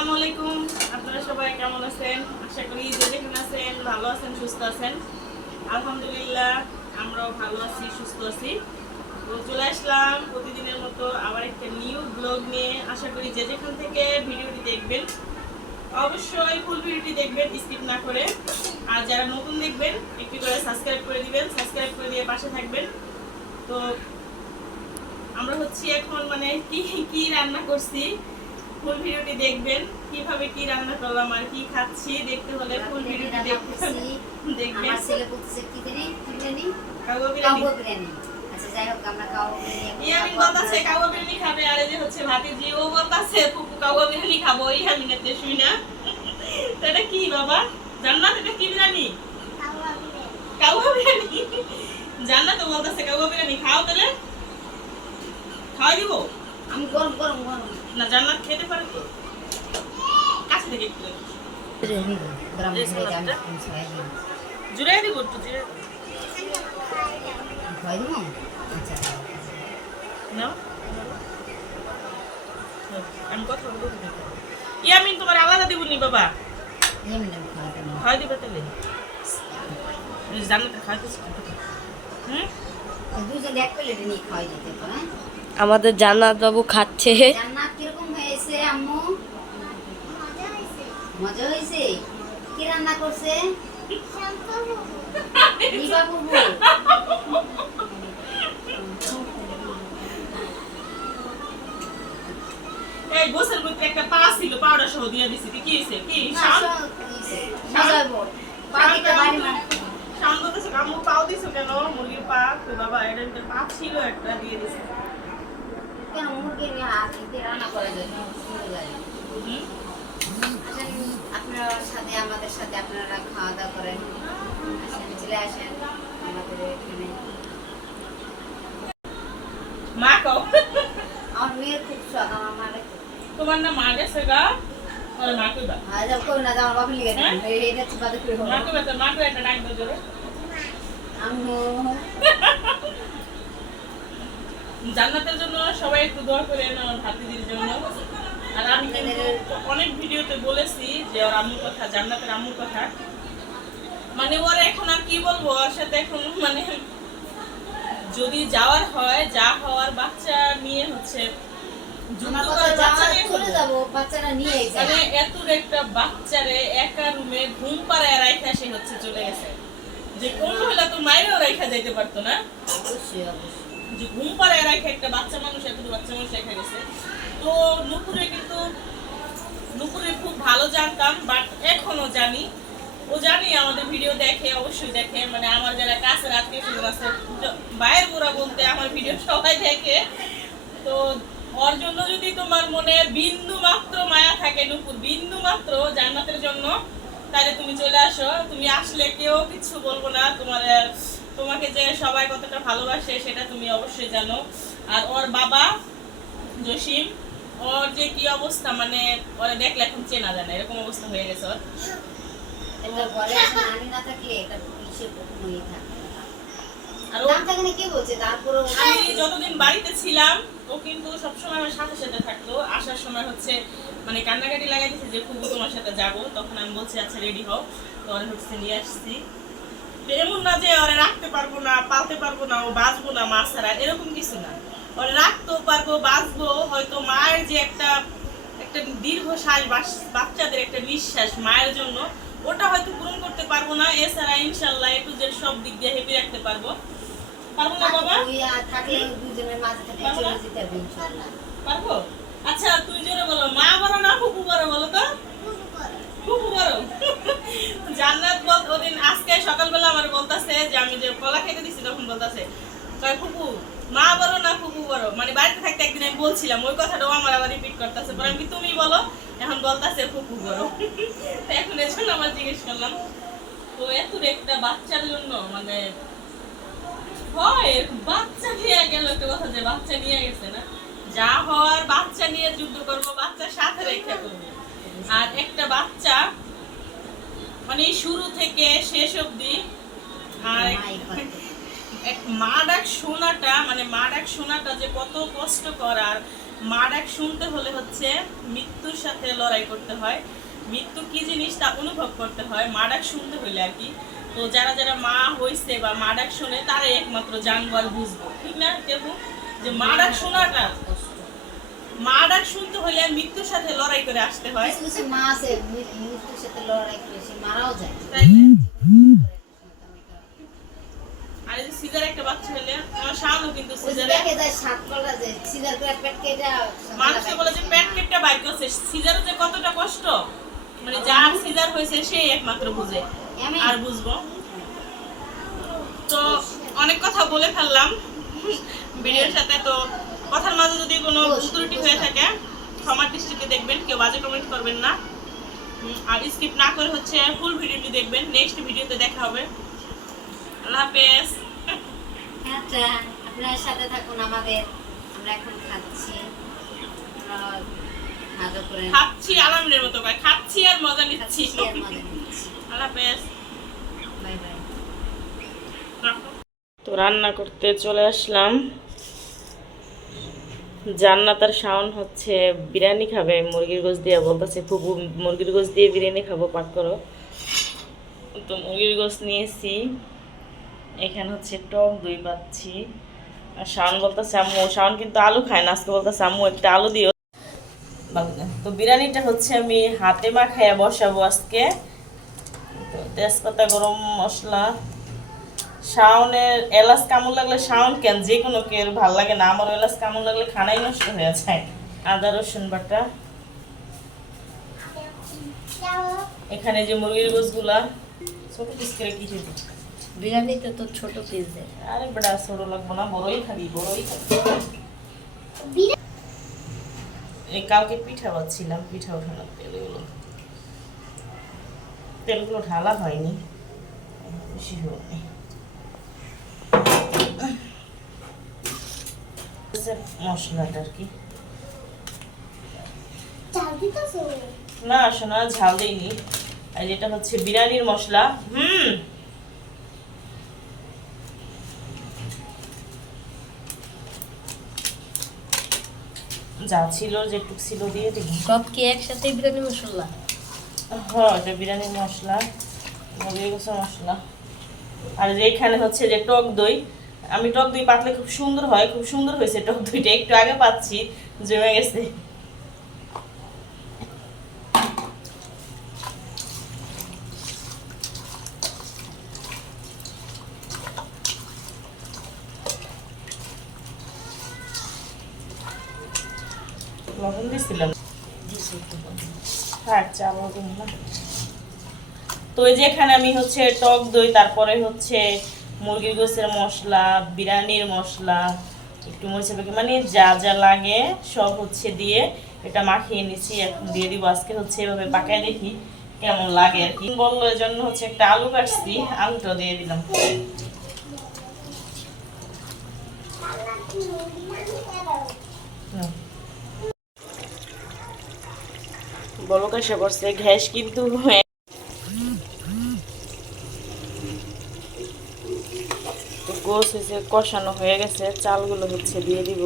আসসালামু আলাইকুম। আপনারা সবাই কেমন আছেন? আশা করি যে যেখানে আছেন ভালো আছেন, সুস্থ আছেন। আলহামদুলিল্লাহ, আমরাও ভালো আছি, সুস্থ আছি। তো চলে আসলাম প্রতিদিনের মতো আবার একটা নিউ ব্লগ নিয়ে। আশা করি যে যেখান থেকে ভিডিওটি দেখবেন, অবশ্যই ফুল ভিডিওটি দেখবেন স্কিপ না করে। আর যারা নতুন দেখবেন, একটু করে সাবস্ক্রাইব করে দিবেন সাবস্ক্রাইব করে দিয়ে পাশে থাকবেন। তো আমরা হচ্ছে এখন মানে কি কি রান্না করছি? ফুল ভিডিওটি দেখবেন কীভাবে কি রান্না করলাম আর কি খাচ্ছি দেখতে হলে ফুল ভিডিওটি দেখতে দেখবেন। আমার ছেলে বলতেছে কি জানি কি জানি কাউয়া বিরিয়ানি। বিরিয়ানি। আচ্ছা যাই হোক আমরা কাউয়া বিরিয়ানি ইয়ামিন বলতাছে কাউয়া বিরিয়ানি খাবে? আর যে হচ্ছে ভাতিজি ও বলতাছে ফুপু কাউয়া বিরিয়ানি খাব শুই না। তো এটা কি বাবা? জান্নাত এটা কি বিরিয়ানি? কাউয়া বিরিয়ানি। জান্নাত তো বলতাছে কাউয়া বিরিয়ানি খাও তাহলে। খাওয়া দিব আমি গরম গরম গরম না জান্নাত খেতে পারে তো? কাছে থেকে একটু গরম এই করে সালাদটা? আমি ছয় দিন জুড়ে দিব একটু জুড়ে ছয় দিন আচ্ছা। আমি কথা বলব ইয়ামিন তোমার আলাদা দিব নি বাবা দিবে তাহলে। জান্নাতে হুম? হ্যাঁ আমাদের জান্নাত বাবু খাচ্ছে আম্মু? মজা হয়েছে কি রান্না করছে? এই একটা পা ছিল পাউডার সহ দিয়ে দিছি। কি হয়েছে কি? বলতেছে আম্মু পাও দিছো কেন? মুরগির পা তো বাবা এটা পা ছিল একটা দিয়ে দিছি। কেন মুরগির হাত দিয়ে রান্না করা যায় সুন্দর লাগে আসেন আপনার সাথে আমাদের সাথে আপনারা খাওয়া দাওয়া করেন আসেন চলে আসেন আমাদের এখানে মা কও আমার মেয়ের খুব শখ আমার মায়ের তোমার না মা গেছে গা ওই মা কইবা যাও কই না যাও বাপি হ্যাঁ? এটা চিপাতে করে মা কইবা তো একটা ডাক দাও জোরে আম্মু জান্নাতের জন্য সবাই একটু দোয়া করেন আমার ভাতিজির জন্য। আর আমি কিন্তু অনেক ভিডিওতে বলেছি যে ওর আম্মুর কথা জান্নাতের আম্মুর কথা। মানে ওর এখন আর কি বলব ওর সাথে এখন মানে যদি যাওয়ার হয় যা হওয়ার বাচ্চা নিয়ে হচ্ছে মানে একটা বাচ্চারে একা রুমে ঘুম পাড়ায় রাইখা সে চলে গেছে। যে কোন মহিলা তো মায়েরও রাইখা যাইতে পারতো না? অবশ্যই অবশ্যই। যে ঘুম পাড়ায় রাখে একটা বাচ্চা মানুষ এত বাচ্চা মানুষ রেখে গেছে। তো নুপুরে কিন্তু নুপুরে খুব ভালো জানতাম বাট এখনও জানি। ও জানি, আমাদের ভিডিও দেখে, অবশ্যই দেখে। মানে আমার যারা কাছের আত্মীয় স্বজন আছে বাইরের বুড়া বলতে আমার ভিডিও সবাই দেখে। তো ওর জন্য যদি তোমার মনে বিন্দু মাত্র মায়া থাকে নুপুর, বিন্দু মাত্র জান্নাতের জন্য, তাহলে তুমি চলে আসো। তুমি আসলে কেউ কিছু বলব না, তোমার তোমাকে যে সবাই কতটা ভালোবাসে সেটা তুমি অবশ্যই জানো। আর ওর বাবা জসিম ওর যে কি অবস্থা মানে ওরা দেখলে এখন চেনা যায় না এরকম অবস্থা হয়ে গেছে ওর। আর আমি যতদিন বাড়িতে ছিলাম ও কিন্তু সবসময় আমার সাথে সাথে থাকতো। আসার সময় হচ্ছে মানে কান্নাকাটি লাগাই দিচ্ছে যে খুব তোমার সাথে যাব। তখন আমি বলছি আচ্ছা রেডি হও। তো ওরা হচ্ছে নিয়ে আসছি। এমন না যে ওরা রাখতে পারব না পালতে পারব না ও বাঁচবো না মা ছাড়া এরকম কিছু না। ওরা রাখতেও পারব বাঁচবো হয়তো মায়ের যে একটা একটা দীর্ঘশ্বাস বাস- বাচ্চাদের একটা নিঃশ্বাস মায়ের জন্য ওটা হয়তো পূরণ করতে পারব না এছাড়া ইনশাল্লাহ একটু যে সব দিক দিয়ে হেপি রাখতে পারব। পারব না বাবা? থাকলে দুজনের মাঝে থাকলে পারব চলে যেতে হবে ইনশাআল্লাহ পারব? আচ্ছা তুই জোরে বলো মা বলো না ফুপু বলো বলো তো। ফুপু বলো। জান্নাত বল ওদিন আজকে সকালবেলা আমার বলতাছে যে আমি যে কলা খেতে দিছি, তখন বলতাছে, কয়, ফুপু, মা বলো না ফুপু বলো? মানে বাড়িতে থাকতে একদিন আমি বলছিলাম, ওই কথাটাও আমার আবার রিপিট করতেছে। পরে আমি তুমি বলো? এখন বলতাছে, ফুপু বলো। এখন জন্য আমার জিজ্ঞেস করলাম তো এত একটা বাচ্চার জন্য মানে হয় বাচ্চা নিয়ে গেল একটা কথা যে বাচ্চা নিয়ে গেছে না? যা হওয়ার বাচ্চা নিয়ে যুদ্ধ করব, বাচ্চার সাথে রেখে করব। আর একটা বাচ্চা মানে শুরু থেকে শেষ অবধি। আর এক মা ডাক শোনাটা মানে মা ডাক শোনাটা যে কত কষ্ট করার মা ডাক শুনতে হলে হচ্ছে মৃত্যুর সাথে লড়াই করতে হয়। মৃত্যু কি জিনিস তা অনুভব করতে হয় মা ডাক শুনতে হলে আর কি। তো যারা যারা মা হইছে বা মা ডাক শুনে তারাই একমাত্র জানব আর বুঝব ঠিক না কেউ যে মা ডাক শোনাটা মা ডাক শুনতে হলে মৃত্যুর সাথে লড়াই করে আসতে হয়। কিছু মা আছে মৃত্যুর সাথে লড়াই করে সে মারাও যায়। আর যে সিজার একটা বাচ্চা হলে আমার শাওনও কিন্তু সিজারে। দেখে যায় সাত কলা সিজার করে পেট কেটে বলে যে পেট কেটে করছে। সিজারে যে কতটা কষ্ট? মানে যার সিজার হয়েছে সেই একমাত্র বুঝে। আর বুঝব? তো অনেক কথা বলে ফেললাম। ভিডিওর সাথে তো কথার মাঝে যদি কোনো ত্রুটি হয়ে থাকে ক্ষমার দৃষ্টিতে দেখবেন কেউ বাজে কমেন্ট করবেন না। আর স্কিপ না করে হচ্ছে ফুল ভিডিওটি দেখবেন। নেক্সট ভিডিওতে দেখা হবে। আল্লাহ হাফেজ। আচ্ছা আপনার সাথে থাকুন আমাদের। আমরা এখন খাচ্ছি। খাচ্ছি আলামিনের মতো করে খাচ্ছি আর মজা নিচ্ছি। খাচ্ছি আর মজা নিচ্ছি। আল্লাহ হাফেজ। Bye bye. তো রান্না করতে চলে আসলাম। জান্নাতার শাওন হচ্ছে বিরিয়ানি খাবে, মুরগির গোশ দিয়ে বলতেছে, ফুপু, মুরগির গোশ দিয়ে বিরিয়ানি খাব, পাক করো। তো মুরগির গোশ নিয়েছি। এখানে হচ্ছে টক, দই পাচ্ছি আর শাওন বলতেছে, আম্মু, শাওন কিন্তু আলু খায় না। আজকে বলতেছে, আম্মু, একটা আলু দিও। তো বিরিয়ানিটা হচ্ছে আমি হাতে মাখাইয়া বসাবো আজকে। তেজপাতা, গরম মশলা শাওনের এলাচ কামড় লাগলে শাওন কেন? যে কোনো কেউ ভালো লাগে না। আমার এলাচ কামড় লাগলে খানাই নষ্ট হয়ে যায়। আদা রসুন বাটা। এখানে যে মুরগির গোছগুলা ছোট পিস করে কিছু বিরিয়ানিতে তো ছোট পিস দেয় আরে বেটা ছোট লাগবো না বড়ই খাবি বড়ই খাবি। এই কালকে পিঠা বাচ্ছিলাম পিঠা ওঠানো তেলগুলো তেলগুলো ঢালা হয়নি খুশি হয়নি। মশলাটা আর কি। না শোনা ঝাল দিইনি। আর যেটা হচ্ছে বিরিয়ানির মশলা। হুম। যা ছিল যেটুক ছিল দিয়ে দিবি। সব কি একসাথে বিরিয়ানি মশলা? হ্যাঁ এটা বিরিয়ানির মশলা মশলা। আর এখানে হচ্ছে যে টক দই। আমি টক দই পাতলে খুব সুন্দর হয়, খুব সুন্দর হয়েছে টক দইটা। একটু আগে পাচ্ছি, জমে গেছে। না তো এই যে এখানে আমি হচ্ছে টক দই, তারপরে হচ্ছে মুরগির গোসের মশলা, বিরিয়ানির মশলা, একটু মরিচা পাখি মানে যা যা লাগে সব হচ্ছে দিয়ে এটা মাখিয়ে নিচ্ছি এখন দিয়ে দিব, আজকে হচ্ছে এভাবে পাকায় দেখি কেমন লাগে আর কি বলল এই জন্য হচ্ছে একটা আলু কাটছি আলুটা দিয়ে দিলাম হুম। বলক এসে পড়ছে গ্যাস কিন্তু গোস হয়েছে, কষানো হয়ে গেছে, চালগুলো হচ্ছে দিয়ে দিব।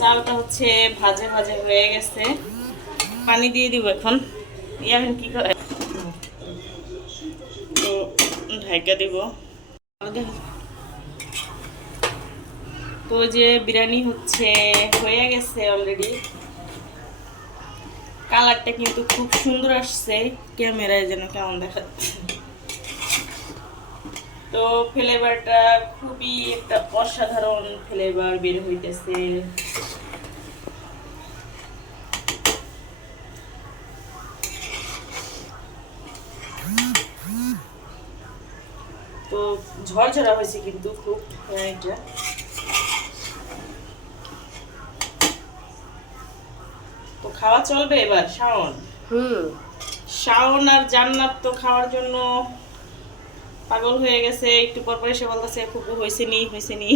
চালটা হচ্ছে ভাজে ভাজে হয়ে গেছে। পানি দিয়ে দিব এখন। ইয়াহিন কি করে? ঢাকা দিব। তো যে বিরিয়ানি হচ্ছে, হয়ে গেছে অলরেডি কালারটা কিন্তু খুব সুন্দর আসছে, ক্যামেরায় যেন কেমন দেখাচ্ছে তো ফ্লেভারটা খুবই একটা অসাধারণ ফ্লেভার বের হইতেছে। তো ঝরঝরা হয়েছে কিন্তু খুব এটা। তো খাওয়া চলবে এবার শাওন? হুম। শাওন আর জান্নাত তো খাওয়ার জন্য পাগল হয়ে গেছে একটু পর পর এসে বলতেছে খুব হয়েছে নি হয়েছে নি।